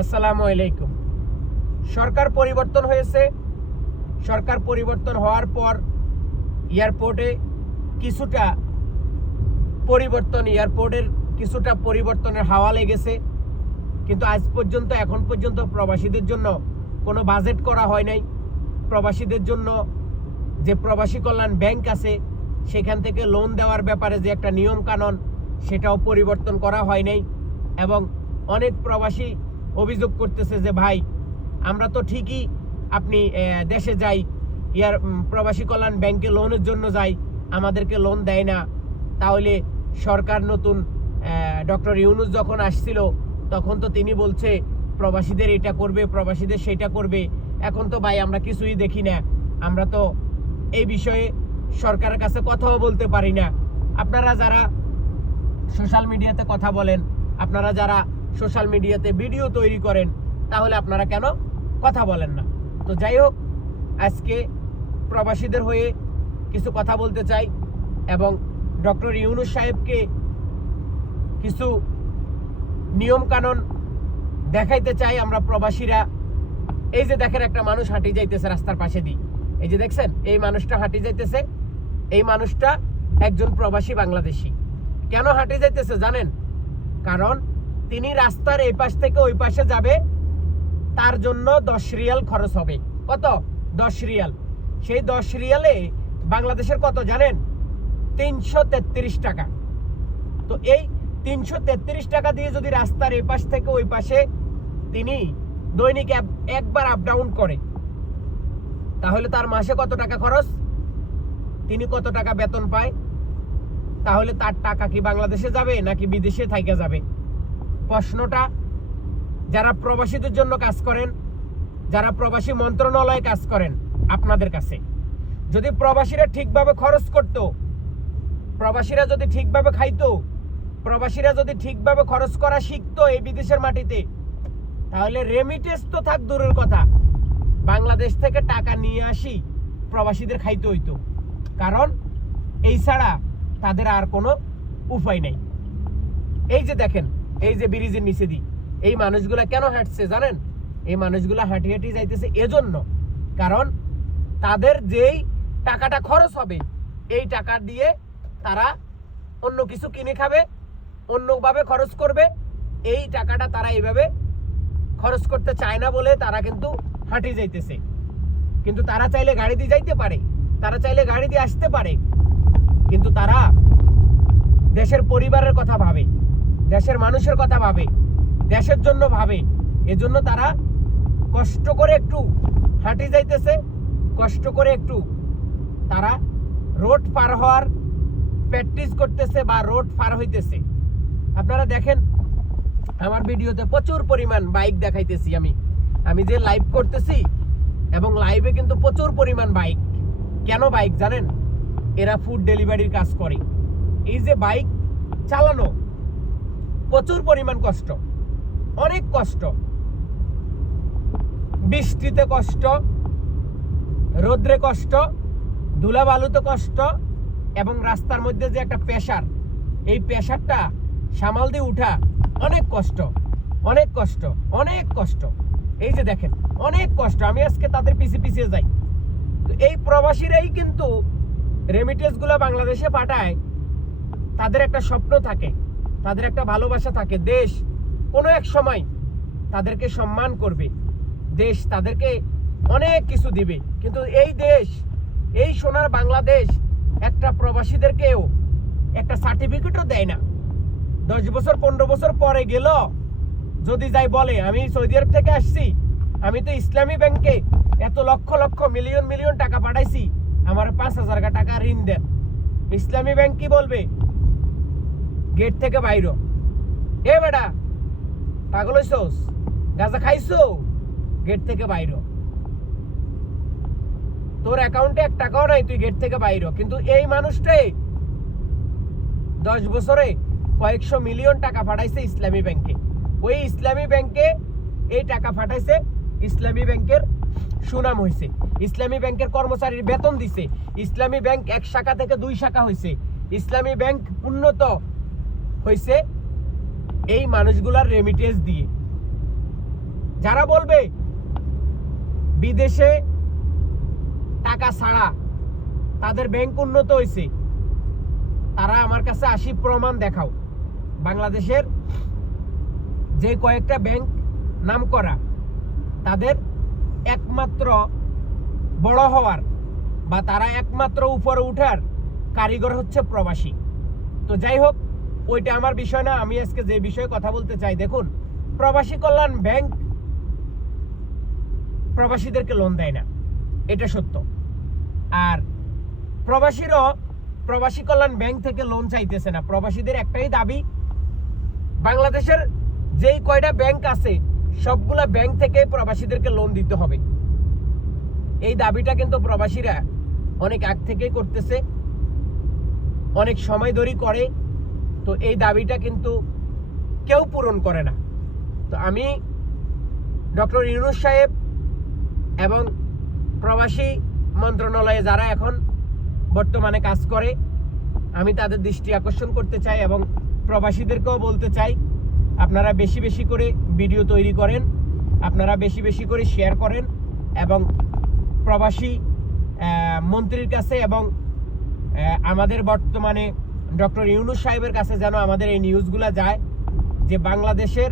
আসসালামু আলাইকুম। সরকার পরিবর্তন হয়েছে। সরকার পরিবর্তন হওয়ার পর এয়ারপোর্টে কিছুটা পরিবর্তন, এয়ারপোর্টের কিছুটা পরিবর্তনের হাওয়া লেগেছে। কিন্তু আজ পর্যন্ত, এখন পর্যন্ত প্রবাসীদের জন্য কোনো বাজেট করা হয় নাই। প্রবাসীদের জন্য যে প্রবাসী কল্যাণ ব্যাংক আছে, সেখান থেকে লোন দেওয়ার ব্যাপারে যে একটা নিয়ম কানুন সেটাও পরিবর্তন করা হয় নাই। এবং অনেক প্রবাসী অভিযোগ করতেছে যে, ভাই, আমরা তো ঠিকই আপনি দেশে যাই। ইয়ার প্রবাসী কল্যাণ ব্যাংকে লোনের জন্য যাই। আমাদেরকে লোন দেয় না। তাহলে সরকার নতুন ডক্টর ইউনুস যখন আসছিল, তখন তো তিনি বলছে, প্রবাসীদের এটা করবে, প্রবাসীদের সেটা করবে। এখন তো ভাই, আমরা কিছুই দেখি না। আমরা তো এই বিষয়ে সরকারের কাছে কথাও বলতে পারি না। আপনারা যারা সোশ্যাল মিডিয়াতে কথা বলেন, আপনারা যারা সোশ্যাল মিডিয়াতে ভিডিও তৈরি করেন, তাহলে আপনারা কেন কথা বলেন না? তো যাই হোক, আজকে প্রবাসীদের হয়ে কিছু কথা বলতে চাই এবং ডক্টর ইউনুস সাহেবকে কিছু নিয়ম কানুন দেখাইতে চাই আমরা প্রবাসীরা। এই যে দেখেন একটা মানুষ হাঁটি যাইতেছে রাস্তার পাশে দিয়ে। এই যে দেখছেন, এই মানুষটা হাঁটি যাইতেছে, এই মানুষটা একজন প্রবাসী বাংলাদেশি। কেন হাঁটে যাইতেছে জানেন? কারণ তিনি রাস্তার এই পাশ থেকে ওই পাশে যাবে, তার জন্য দশ রিয়াল খরচ হবে। কত? দশ রিয়াল। সেই দশ রিয়ালে বাংলাদেশের কত জানেন? তিনশো তেত্রিশ টাকা। তো এই তিনশো তেত্রিশ টাকা দিয়ে যদি রাস্তার এই পাশ থেকে ওই পাশে তিনি দৈনিক একবার আপ ডাউন করে, তাহলে তার মাসে কত টাকা খরচ? তিনি কত টাকা বেতন পায়? তাহলে তার টাকা কি বাংলাদেশে যাবে নাকি বিদেশে থাইকে যাবে? প্রশ্নটা যারা প্রবাসীদের জন্য কাজ করেন, যারা প্রবাসী মন্ত্রণালয়ে কাজ করেন আপনাদের কাছে। যদি প্রবাসীরা ঠিকভাবে খরচ করত, প্রবাসীরা যদি ঠিকভাবে খাইতো, প্রবাসীরা যদি ঠিকভাবে খরচ করা শিখতো এই বিদেশের মাটিতে, তাহলে রেমিটেন্স তো থাক দূরের কথা। বাংলাদেশ থেকে টাকা নিয়ে আসি প্রবাসীদের খাইতে হইতো। কারণ এই ছাড়া তাদের আর কোনো উপায় নেই। এই যে দেখেন এই যে ব্রিজের নিচে দি এই মানুষগুলা কেন হাঁটছে জানেন? এই মানুষগুলা হাঁটি হাঁটি যাইতেছে এজন্য। কারণ তাদের যেই টাকাটা খরচ হবে, এই টাকা দিয়ে তারা অন্য কিছু কিনে খাবে, অন্যভাবে খরচ করবে। এই টাকাটা তারা এইভাবে খরচ করতে চায় না বলে তারা কিন্তু হাঁটি যাইতেছে। কিন্তু তারা চাইলে গাড়ি দিয়ে যাইতে পারে, তারা চাইলে গাড়ি দিয়ে আসতে পারে। কিন্তু তারা দেশের পরিবারের কথা ভাবে। দেশের মানুষের কথা ভাবে, দেশের জন্য ভাবে। এজন্য তারা কষ্ট করে একটু হাঁটি যাইতেছে, কষ্ট করে একটু তারা রোড পার হওয়ার প্র্যাকটিস করতেছে বা রোড পার হইতেছে। আপনারা দেখেন, আমার ভিডিওতে প্রচুর পরিমাণ বাইক দেখাইতেছি আমি। আমি যে লাইভ করতেছি, এবং লাইভে কিন্তু প্রচুর পরিমাণ বাইক কেন বাইক জানেন? এরা ফুড ডেলিভারির কাজ করে। এই যে বাইক চালানো প্রচুর পরিমাণ কষ্ট, অনেক কষ্ট। বৃষ্টিতে কষ্ট, রোদ্রে কষ্ট, ধুলাবালুতে কষ্ট এবং রাস্তার মধ্যে যে একটা প্রেশার এই প্রেশারটা সামাল দিয়ে উঠা অনেক কষ্ট অনেক কষ্ট অনেক কষ্ট। এই যে দেখেন, অনেক কষ্ট, আমি আজকে তাদের পিছিয়ে পিছিয়ে যাই। তো এই প্রবাসীরাই কিন্তু রেমিটেন্সগুলা বাংলাদেশে পাঠায়, তাদের একটা স্বপ্ন থাকে। তাদের একটা ভালোবাসা থাকে। দেশ কোনো এক সময় তাদেরকে সম্মান করবে। দেশ তাদেরকে অনেক কিছু দিবে। কিন্তু এই দেশ, এই সোনার বাংলাদেশ একটা প্রবাসীদেরকেও একটা সার্টিফিকেটও দেয় না। দশ বছর, পনেরো বছর পরে গেল, যদি যাই বলে, আমি সৌদি আরব থেকে আসছি, আমি তো ইসলামী ব্যাংকে এত লক্ষ লক্ষ, মিলিয়ন মিলিয়ন টাকা পাঠাইছি, আমার পাঁচ হাজার টাকা ঋণ দেন। ইসলামী ব্যাংক কি বলবে? গেট থেকে বাইর। এ বেটা, পাগল হইছস? গাঁজা খাইছো? গেট থেকে বাইর। তোর অ্যাকাউন্টে এক টাকাও নাই, তুই গেট থেকে বাইর। কিন্তু এই মানুষটাই দশ বছরে কয়েকশো মিলিয়ন টাকা পাঠাইছে ইসলামী ব্যাংকে। ওই ইসলামী ব্যাংকে এই টাকা পাঠাইছে ইসলামী ব্যাংকের সুনাম হয়েছে ইসলামী ব্যাংকের কর্মচারীর বেতন দিছে। ইসলামী ব্যাংক এক শাখা থেকে দুই শাখা হয়েছে ইসলামী ব্যাংক উন্নত হয়েছে এই মানুষগুলার রেমিটেন্স দিয়ে। যারা বলবে, বিদেশে টাকা ছাড়া তাদের ব্যাংক উন্নত হয়েছে তারা আমার কাছে আসি প্রমাণ দেখাও। বাংলাদেশের যে কয়েকটা ব্যাংক নাম করা তাদের একমাত্র বড় হওয়ার বা তারা একমাত্র উপরে উঠার কারিগর হচ্ছে প্রবাসী। তো যাই হোক ওইটা আমার বিষয় না, আমি আজকে যে বিষয়ে কথা বলতে চাই, দেখুন, প্রবাসী কল্যাণ ব্যাংক প্রবাসীদেরকে লোন দেয় না, এটা সত্য। আর প্রবাসীরও প্রবাসী কল্যাণ ব্যাংক থেকে লোন চাইতেছে না। প্রবাসীদের একটাই দাবি, বাংলাদেশের যেই কয়টা ব্যাংক আছে, সবগুলা ব্যাংক থেকে প্রবাসীদেরকে লোন দিতে হবে। এই দাবিটা কিন্তু প্রবাসীরা অনেক আগ থেকেই করতেছে, অনেক সময় ধরেই করে। তো এই দাবিটা কিন্তু কেউ পূরণ করে না। তো আমি ডক্টর ইউনুস সাহেব এবং প্রবাসী মন্ত্রণালয়ে যারা এখন বর্তমানে কাজ করে, আমি তাদের দৃষ্টি আকর্ষণ করতে চাই এবং প্রবাসীদেরকেও বলতে চাই, আপনারা বেশি বেশি করে ভিডিও তৈরি করেন, আপনারা বেশি বেশি করে শেয়ার করেন এবং প্রবাসী মন্ত্রীর কাছে এবং আমাদের বর্তমানে ডক্টর ইউনুস সাহেবের কাছে যেন আমাদের এই নিউজগুলো যায়, যে বাংলাদেশের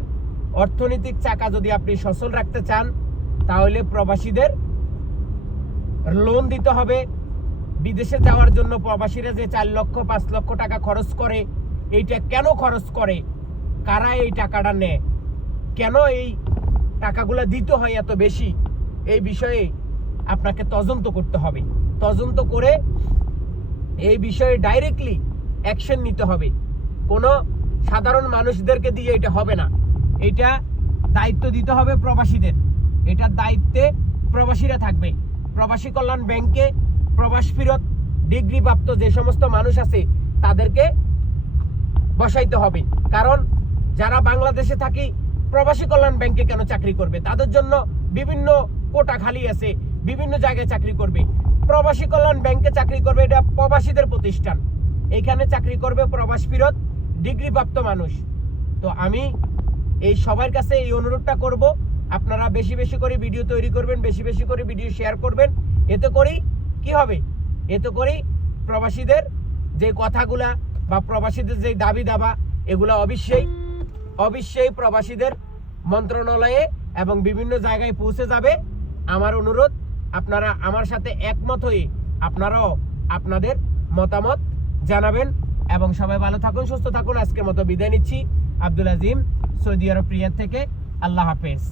অর্থনৈতিক চাকা যদি আপনি সচল রাখতে চান, তাহলে প্রবাসীদের লোন দিতে হবে। বিদেশে যাওয়ার জন্য প্রবাসীরা যে চার লক্ষ, পাঁচ লক্ষ টাকা খরচ করে, এইটা কেন খরচ করে? কারা এই টাকাটা নেয়? কেন এই টাকাগুলো দিতে হয় এত বেশি? এই বিষয়ে আপনাকে তদন্ত করতে হবে। তদন্ত করে এই বিষয়ে ডাইরেক্টলি অ্যাকশন নিতে হবে। কোনো সাধারণ মানুষদেরকে দিয়ে এটা হবে না। এটা দায়িত্ব দিতে হবে প্রবাসীদের। এটার দায়িত্বে প্রবাসীরা থাকবে। প্রবাসী কল্যাণ ব্যাংকে প্রবাস ফেরত ডিগ্রিপ্রাপ্ত যে সমস্ত মানুষ আছে, তাদেরকে বসাইতে হবে। কারণ যারা বাংলাদেশে থাকি, প্রবাসী কল্যাণ ব্যাংকে কেন চাকরি করবে? তাদের জন্য বিভিন্ন কোটা খালি আছে, বিভিন্ন জায়গায় চাকরি করবে। প্রবাসী কল্যাণ ব্যাংকে চাকরি করবে, এটা প্রবাসীদের প্রতিষ্ঠান। এখানে চাকরি করবে প্রবাস ফেরত ডিগ্রি প্রাপ্ত মানুষ। তো আমি এই সবার কাছে এই অনুরোধটা করব, আপনারা বেশি বেশি করে ভিডিও তৈরি করবেন, বেশি বেশি করে ভিডিও শেয়ার করবেন। এতে করেই কি হবে? এতে করেই প্রবাসীদের যে কথাগুলা বা প্রবাসীদের যে দাবি দাবা, এগুলো অবশ্যই অবশ্যই প্রবাসীদের মন্ত্রণালয়ে এবং বিভিন্ন জায়গায় পৌঁছে যাবে। আমার অনুরোধ, আপনারা আমার সাথে একমত হয়ে আপনারাও আপনাদের মতামত জানাবেন এবং সবাই ভালো থাকুন, সুস্থ থাকুন। আজকের মতো বিদায় নিচ্ছি। Abdul Azim, Saudi Arab Riyadh থেকে। আল্লাহ হাফেজ।